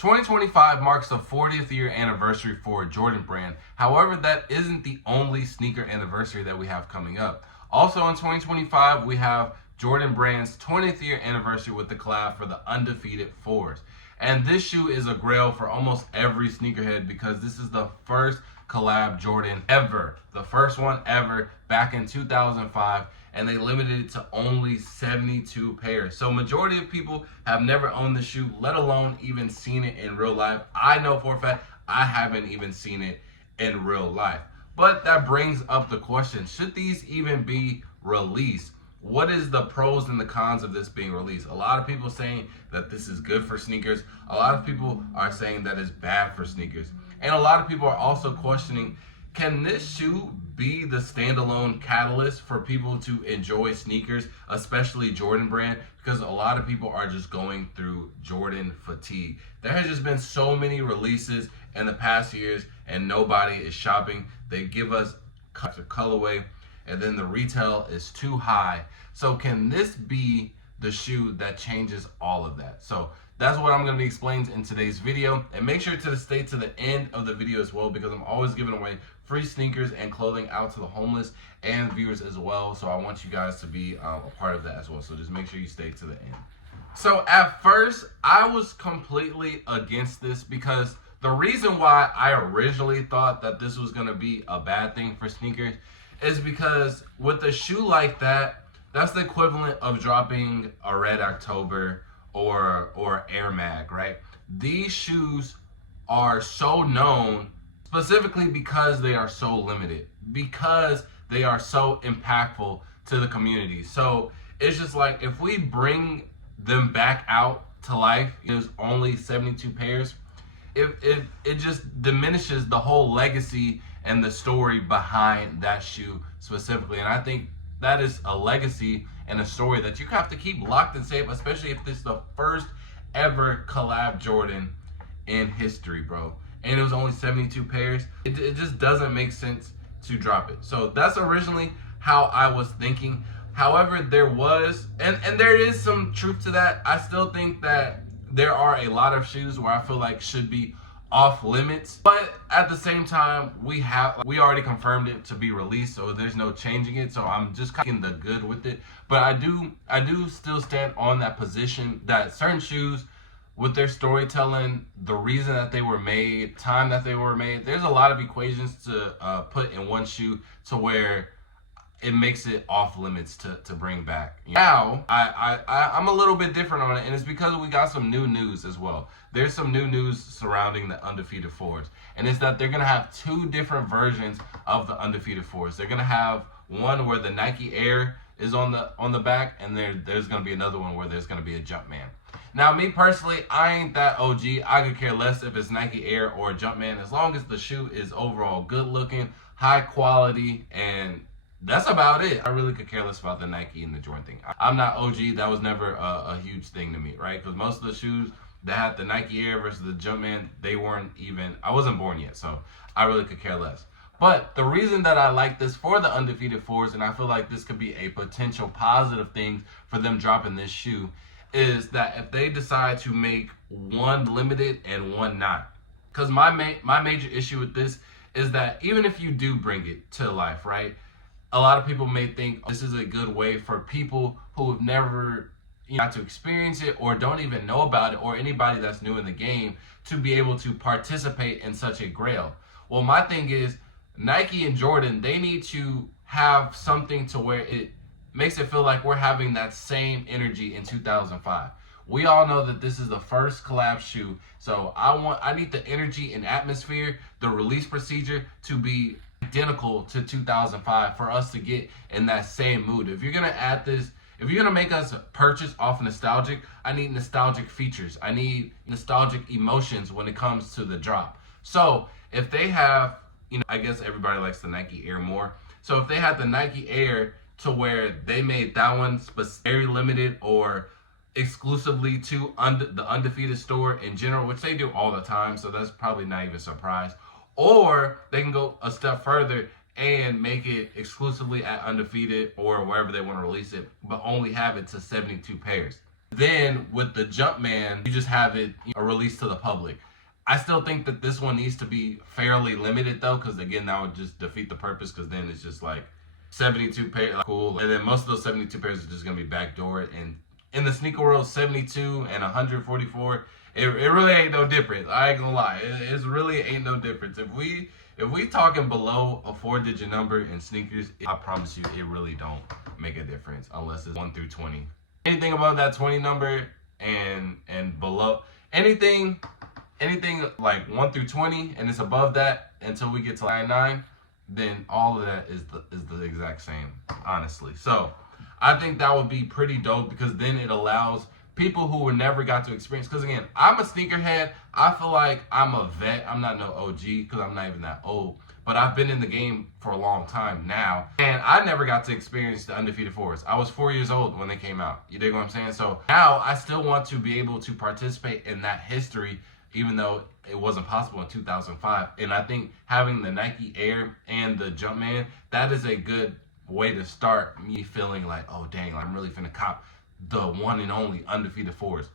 2025 marks the 40th year anniversary for Jordan brand. However, that isn't the only sneaker anniversary that we have coming up. Also in 2025, we have Jordan brand's 20th year anniversary with the collab for the Undefeated 4s. And this shoe is a grail for almost every sneakerhead because this is the first collab Jordan ever. The first one ever back in 2005. And they limited it to only 72 pairs. So majority of people have never owned the shoe, let alone even seen it in real life. I know for a fact I haven't even seen it in real life. But that brings up the question, should these even be released? What is the pros and the cons of this being released? A lot of people saying that this is good for sneakers. A lot of people are saying that it's bad for sneakers. And a lot of people are also questioning, can this shoe be the standalone catalyst for people to enjoy sneakers, especially Jordan brand? Because a lot of people are just going through Jordan fatigue. There has just been so many releases in the past years and nobody is shopping. They give us colorway and then the retail is too high. So can this be the shoe that changes all of that? So that's what I'm going to be explaining in today's video. And make sure to stay to the end of the video as well, because I'm always giving away free sneakers and clothing out to the homeless and viewers as well. So I want you guys to be a part of that as well. So just make sure you stay to the end. So at first, I was completely against this because the reason why I originally thought that this was going to be a bad thing for sneakers is because with a shoe like that, that's the equivalent of dropping a Red October or Air Mag, right? These shoes are so known specifically because they are so limited, because they are so impactful to the community. So it's just like, if we bring them back out to life, there's only 72 pairs, it just diminishes the whole legacy and the story behind that shoe specifically. And I think that is a legacy and a story that you have to keep locked and safe, especially if this is the first ever collab Jordan in history, bro. And it was only 72 pairs. It just doesn't make sense to drop it. So that's originally how I was thinking. However, there was, and there is some truth to that. I still think that there are a lot of shoes where I feel like should be off limits, but at the same time, we already confirmed it to be released, so there's no changing it. So I'm just kind of the good with it. But I do still stand on that position that certain shoes, with their storytelling, the reason that they were made, time that they were made, there's a lot of equations to put in one shoe to where it makes it off limits to bring back. Now, I'm a little bit different on it, and it's because we got some new news as well. There's some new news surrounding the Undefeated 4s, and it's that they're going to have two different versions of the Undefeated 4s. They're going to have one where the Nike Air is on the back, and there's going to be another one where there's going to be a Jumpman. Now, me personally, I ain't that OG. I could care less if it's Nike Air or Jumpman, as long as the shoe is overall good looking, high quality, and that's about it. I really could care less about the Nike and the Jordan thing. I'm not OG. That was never a huge thing to me, right? Because most of the shoes that had the Nike Air versus the Jumpman, they weren't even, I wasn't born yet, so I really could care less. But the reason that I like this for the Undefeated 4s, and I feel like this could be a potential positive thing for them dropping this shoe, is that if they decide to make one limited and one not. Because my major issue with this is that even if you do bring it to life, right? A lot of people may think this is a good way for people who have never got to experience it or don't even know about it, or anybody that's new in the game, to be able to participate in such a grail. Well, my thing is, Nike and Jordan, they need to have something to where it makes it feel like we're having that same energy in 2005. We all know that this is the first collab shoe, so I need the energy and atmosphere, the release procedure to be identical to 2005 for us to get in that same mood. If you're gonna add this, if you're gonna make us purchase off nostalgic, I need nostalgic features. I need nostalgic emotions when it comes to the drop. So if they have, I guess everybody likes the Nike Air more. So if they had the Nike Air to where they made that one very limited or exclusively to the Undefeated store in general, which they do all the time, so that's probably not even a surprise. Or they can go a step further and make it exclusively at Undefeated or wherever they want to release it, but only have it to 72 pairs. Then with the Jumpman, you just have it a release to the public. I still think that this one needs to be fairly limited though, because again, that would just defeat the purpose. Because then it's just like 72 pairs, cool, and then most of those 72 pairs are just gonna be backdoored. And in the sneaker world, 72 and 144, it really ain't no difference. I ain't gonna lie, it really ain't no difference. If we talking below a 4-digit number in sneakers, I promise you, it really don't make a difference unless it's 1 through 20. Anything above that 20 number and below anything like 1 through 20 and it's above that until we get to 99, then all of that is the exact same, honestly. So I think that would be pretty dope, because then it allows people who never got to experience, because again, I'm a sneakerhead. I feel like I'm a vet. I'm not no OG because I'm not even that old, but I've been in the game for a long time now, and I never got to experience the Undefeated Fours. I was 4 years old when they came out. You dig what I'm saying? So now I still want to be able to participate in that history, even though it wasn't possible in 2005. And I think having the Nike Air and the Jumpman, that is a good way to start me feeling like, oh dang, I'm really finna cop the one and only Undefeated Fours.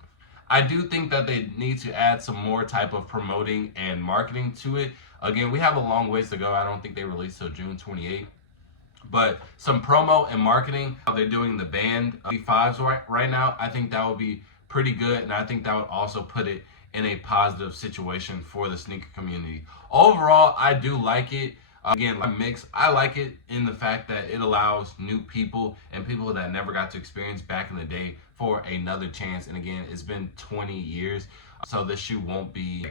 I do think that they need to add some more type of promoting and marketing to it. Again, we have a long ways to go. I don't think they release till June 28th. But some promo and marketing, how they're doing the band V5s right now, I think that would be pretty good. And I think that would also put it in a positive situation for the sneaker community. Overall, I do like it. Again, like mix, I like it in the fact that it allows new people and people that never got to experience back in the day for another chance. And again, it's been 20 years, so this shoe won't be.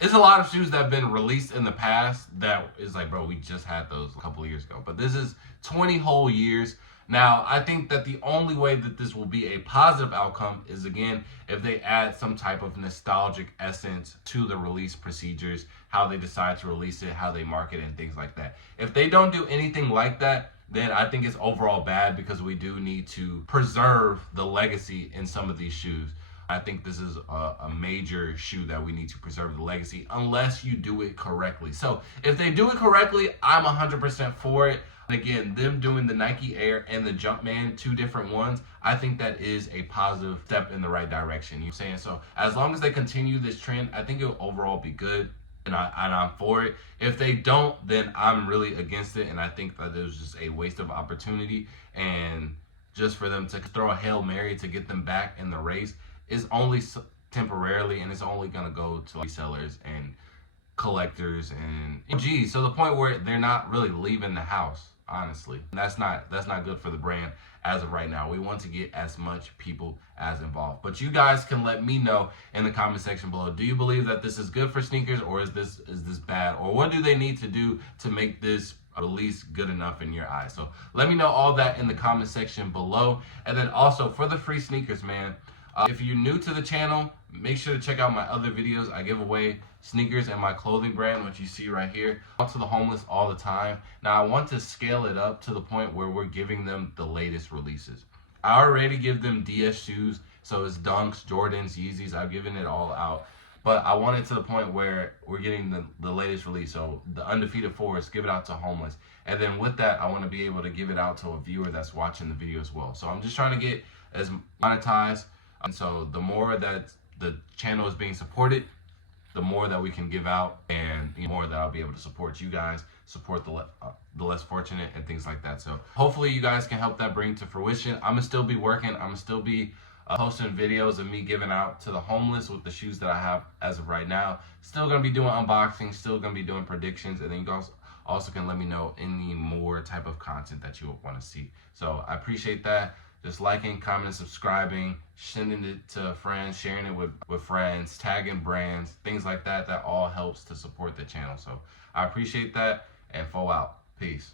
There's a lot of shoes that have been released in the past that is like, bro, we just had those a couple of years ago. But this is 20 whole years. Now, I think that the only way that this will be a positive outcome is, again, if they add some type of nostalgic essence to the release procedures, how they decide to release it, how they market it, and things like that. If they don't do anything like that, then I think it's overall bad, because we do need to preserve the legacy in some of these shoes. I think this is a major shoe that we need to preserve the legacy, unless you do it correctly. So if they do it correctly, I'm 100% for it. Again, them doing the Nike Air and the Jumpman, 2 different ones, I think that is a positive step in the right direction. You know what I'm saying? So as long as they continue this trend, I think it'll overall be good, and I'm for it. If they don't, then I'm really against it, and I think that it was just a waste of opportunity, and just for them to throw a Hail Mary to get them back in the race is only temporarily, and it's only going to go to resellers and collectors and geez, so the point where they're not really leaving the house, honestly. And that's not good for the brand as of right now. We want to get as much people as involved. But you guys can let me know in the comment section below. Do you believe that this is good for sneakers, or is this bad? Or what do they need to do to make this release good enough in your eyes? So let me know all that in the comment section below. And then also for the free sneakers, man, if you're new to the channel, make sure to check out my other videos. I give away sneakers and my clothing brand, which you see right here, out to the homeless all the time. Now I want to scale it up to the point where we're giving them the latest releases. I already give them DS shoes, so it's Dunks, Jordans, Yeezys. I've given it all out. But I want it to the point where we're getting the latest release. So the Undefeated Fours, give it out to homeless. And then with that, I want to be able to give it out to a viewer that's watching the video as well. So I'm just trying to get as monetized. And so the more that the channel is being supported, the more that we can give out, and the more that I'll be able to support you guys, support the less fortunate, and things like that. So hopefully you guys can help that bring to fruition. I'm gonna still be working. I'm gonna still be posting videos of me giving out to the homeless with the shoes that I have as of right now. Still gonna be doing unboxings, still gonna be doing predictions, and then you guys also can let me know any more type of content that you want to see. So I appreciate that. Just liking, commenting, subscribing, sending it to friends, sharing it with friends, tagging brands, things like that. That all helps to support the channel. So I appreciate that, and out. Peace.